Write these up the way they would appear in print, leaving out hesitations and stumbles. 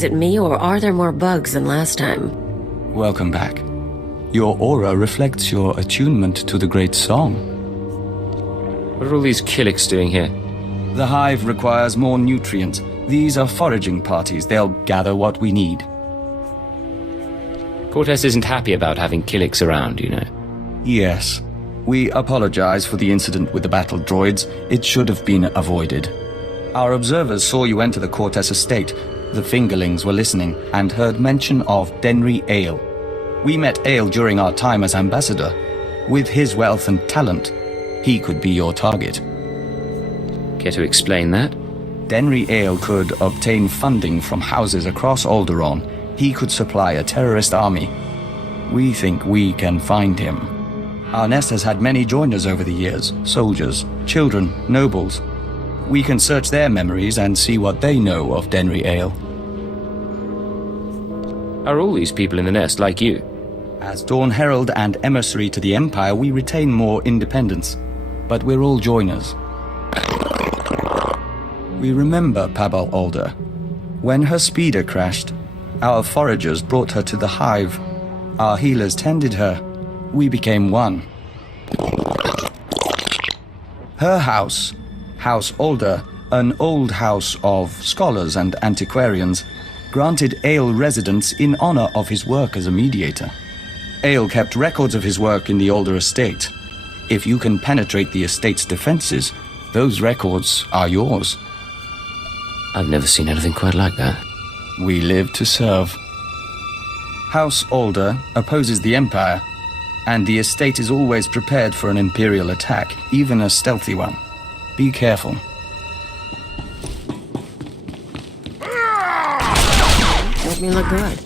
Is it me, or are there more bugs than last time? Welcome back. Your aura reflects your attunement to the great song. What are all these Killiks doing here? The hive requires more nutrients. These are foraging parties. They'll gather what we need. Cortez isn't happy about having Killiks around, you know. Yes. We apologize for the incident with the battle droids. It should have been avoided. Our observers saw you enter the Cortez estate. The fingerlings were listening and heard mention of Denry Ale. We met Ale during our time as ambassador. With his wealth and talent, he could be your target. Care to explain that? Denry Ale could obtain funding from houses across Alderaan. He could supply a terrorist army. We think we can find him. Our nest has had many joiners over the years. Soldiers, children, nobles. We can search their memories and see what they know of Denry Ale. Are all these people in the nest like you? As Dawn Herald and emissary to the Empire, we retain more independence. But we're all joiners. We remember Pabal Alder. When her speeder crashed, our foragers brought her to the hive. Our healers tended her. We became one. Her house, House Alder, an old house of scholars and antiquarians, granted Ale residence in honor of his work as a mediator. Ale kept records of his work in the Alder estate. If you can penetrate the estate's defenses, those records are yours. I've never seen anything quite like that. We live to serve. House Alder opposes the Empire, and the estate is always prepared for an Imperial attack, even a stealthy one. Be careful. Make me look good.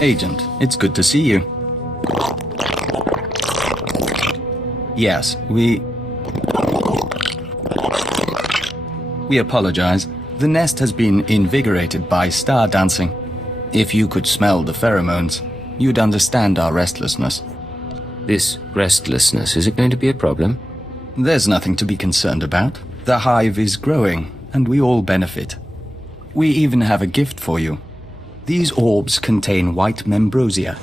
Agent, it's good to see you. Yes, we apologize. The nest has been invigorated by star dancing. If you could smell the pheromones, you'd understand our restlessness. This restlessness, is it going to be a problem? There's nothing to be concerned about. The hive is growing, and we all benefit. We even have a gift for you. These orbs contain white membrosia,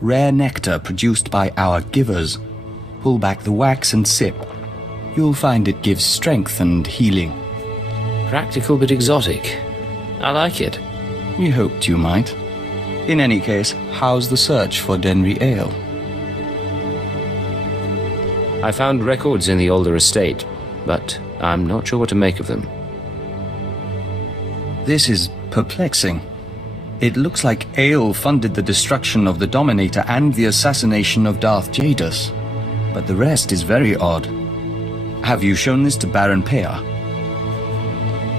rare nectar produced by our givers. Pull back the wax and sip. You'll find it gives strength and healing. Practical but exotic. I like it. We hoped you might. In any case, how's the search for Denry Ale? I found records in the older estate, but I'm not sure what to make of them. This is perplexing. It looks like Ale funded the destruction of the Dominator and the assassination of Darth Jadus. But the rest is very odd. Have you shown this to Baron Pear?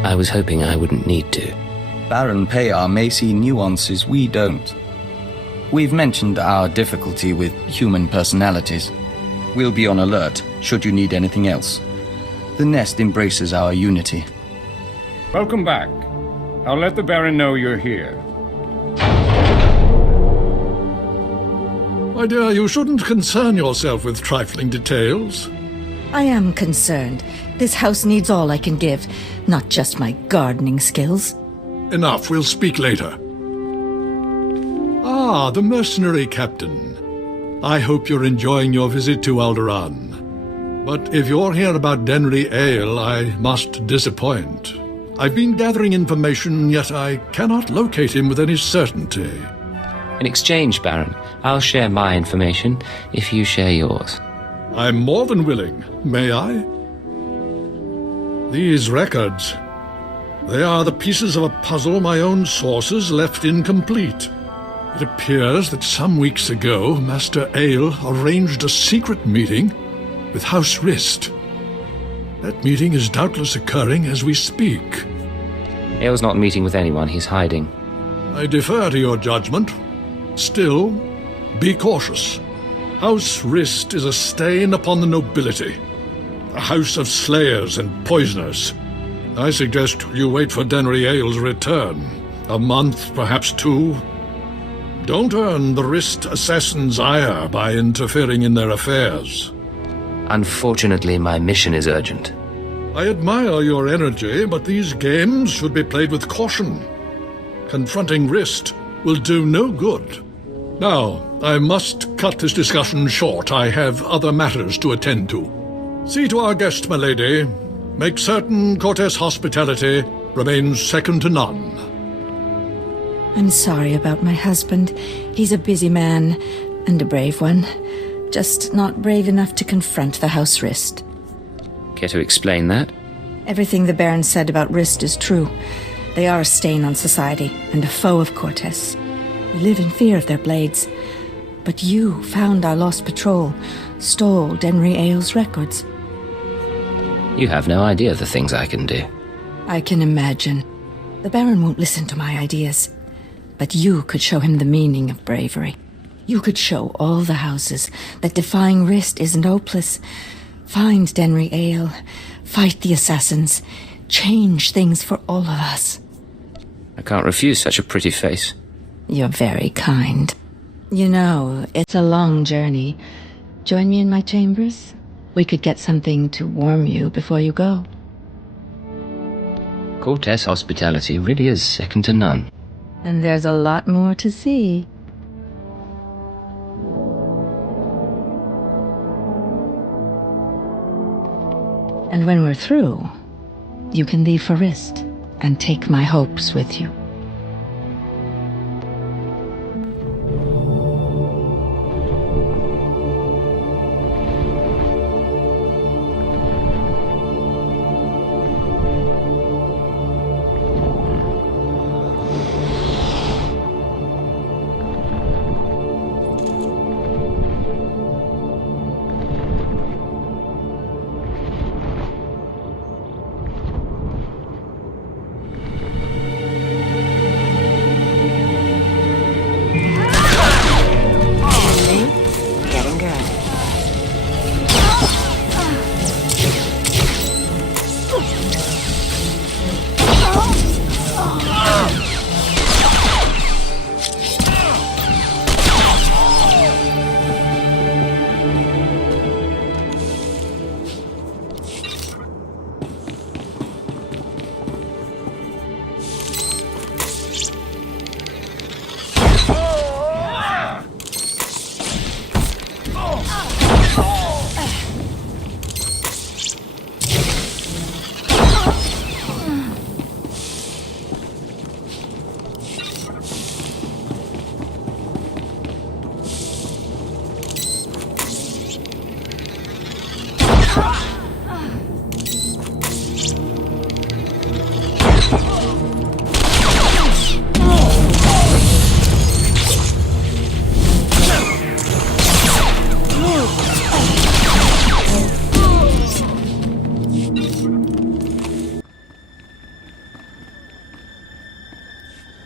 I was hoping I wouldn't need to. Baron Pear may see nuances we don't. We've mentioned our difficulty with human personalities. We'll be on alert should you need anything else. The nest embraces our unity. Welcome back. I'll let the Baron know you're here. My dear, you shouldn't concern yourself with trifling details. I am concerned. This house needs all I can give, not just my gardening skills. Enough, we'll speak later. Ah, the mercenary captain. I hope you're enjoying your visit to Alderaan. But if you're here about Denry Ale, I must disappoint. I've been gathering information, yet I cannot locate him with any certainty. In exchange, Baron, I'll share my information if you share yours. I'm more than willing. May I? These records. They are the pieces of a puzzle my own sources left incomplete. It appears that some weeks ago, Master Ale arranged a secret meeting with House Rist. That meeting is doubtless occurring as we speak. Ale's not meeting with anyone, he's hiding. I defer to your judgment. Still, be cautious. House Rist is a stain upon the nobility. A house of slayers and poisoners. I suggest you wait for Denry Ale's return. A month, perhaps 2. Don't earn the Rist assassins' ire by interfering in their affairs. Unfortunately, my mission is urgent. I admire your energy, but these games should be played with caution. Confronting Rist will do no good. Now, I must cut this discussion short. I have other matters to attend to. See to our guest, my lady. Make certain Cortes hospitality remains second to none. I'm sorry about my husband. He's a busy man, and a brave one. Just not brave enough to confront the House Rist. Care to explain that? Everything the Baron said about Rist is true. They are a stain on society, and a foe of Cortes. We live in fear of their blades. But you found our lost patrol, stole Denry Ale's records. You have no idea of the things I can do. I can imagine. The Baron won't listen to my ideas. But you could show him the meaning of bravery. You could show all the houses that defying Rist isn't hopeless. Find Denry Ale, fight the assassins, change things for all of us. I can't refuse such a pretty face. You're very kind. You know, it's a long journey. Join me in my chambers? We could get something to warm you before you go. Cortes hospitality really is second to none. And there's a lot more to see. And when we're through, you can leave for Rist and take my hopes with you.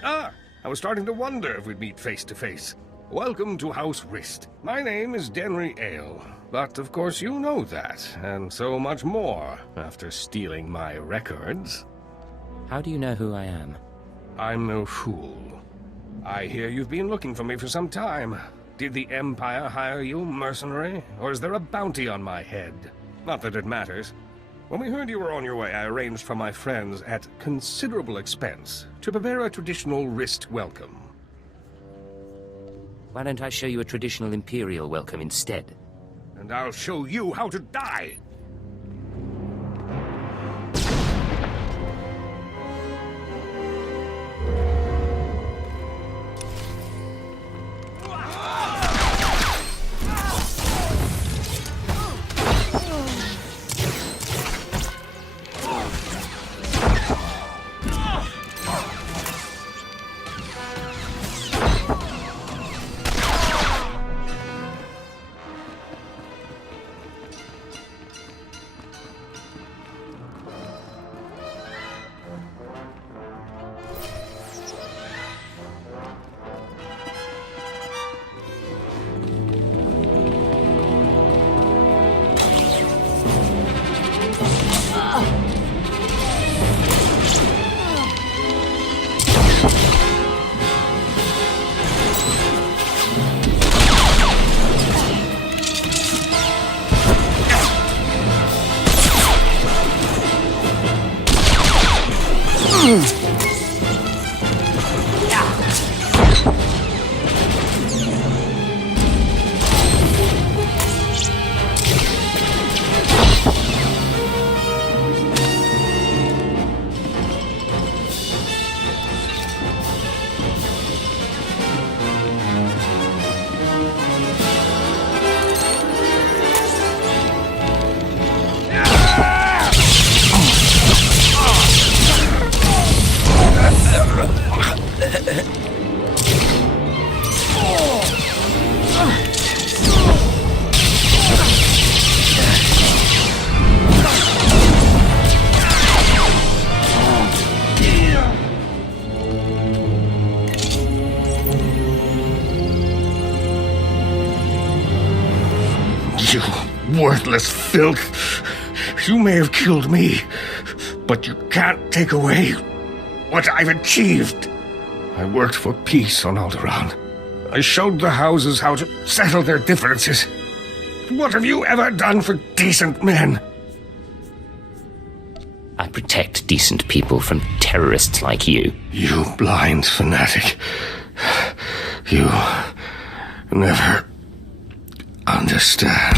Ah, I was starting to wonder if we'd meet face to face. Welcome to House Rist. My name is Denry Ale, but of course you know that, and so much more after stealing my records. How do you know who I am? I'm no fool. I hear you've been looking for me for some time. Did the Empire hire you, mercenary, or is there a bounty on my head? Not that it matters. When we heard you were on your way, I arranged for my friends at considerable expense to prepare a traditional Rist welcome. Why don't I show you a traditional Imperial welcome instead? And I'll show you how to die! You worthless filth! You may have killed me, but you can't take away what I've achieved. I worked for peace on Alderaan. I showed the houses how to settle their differences. What have you ever done for decent men? I protect decent people from terrorists like you. You blind fanatic. You never understand.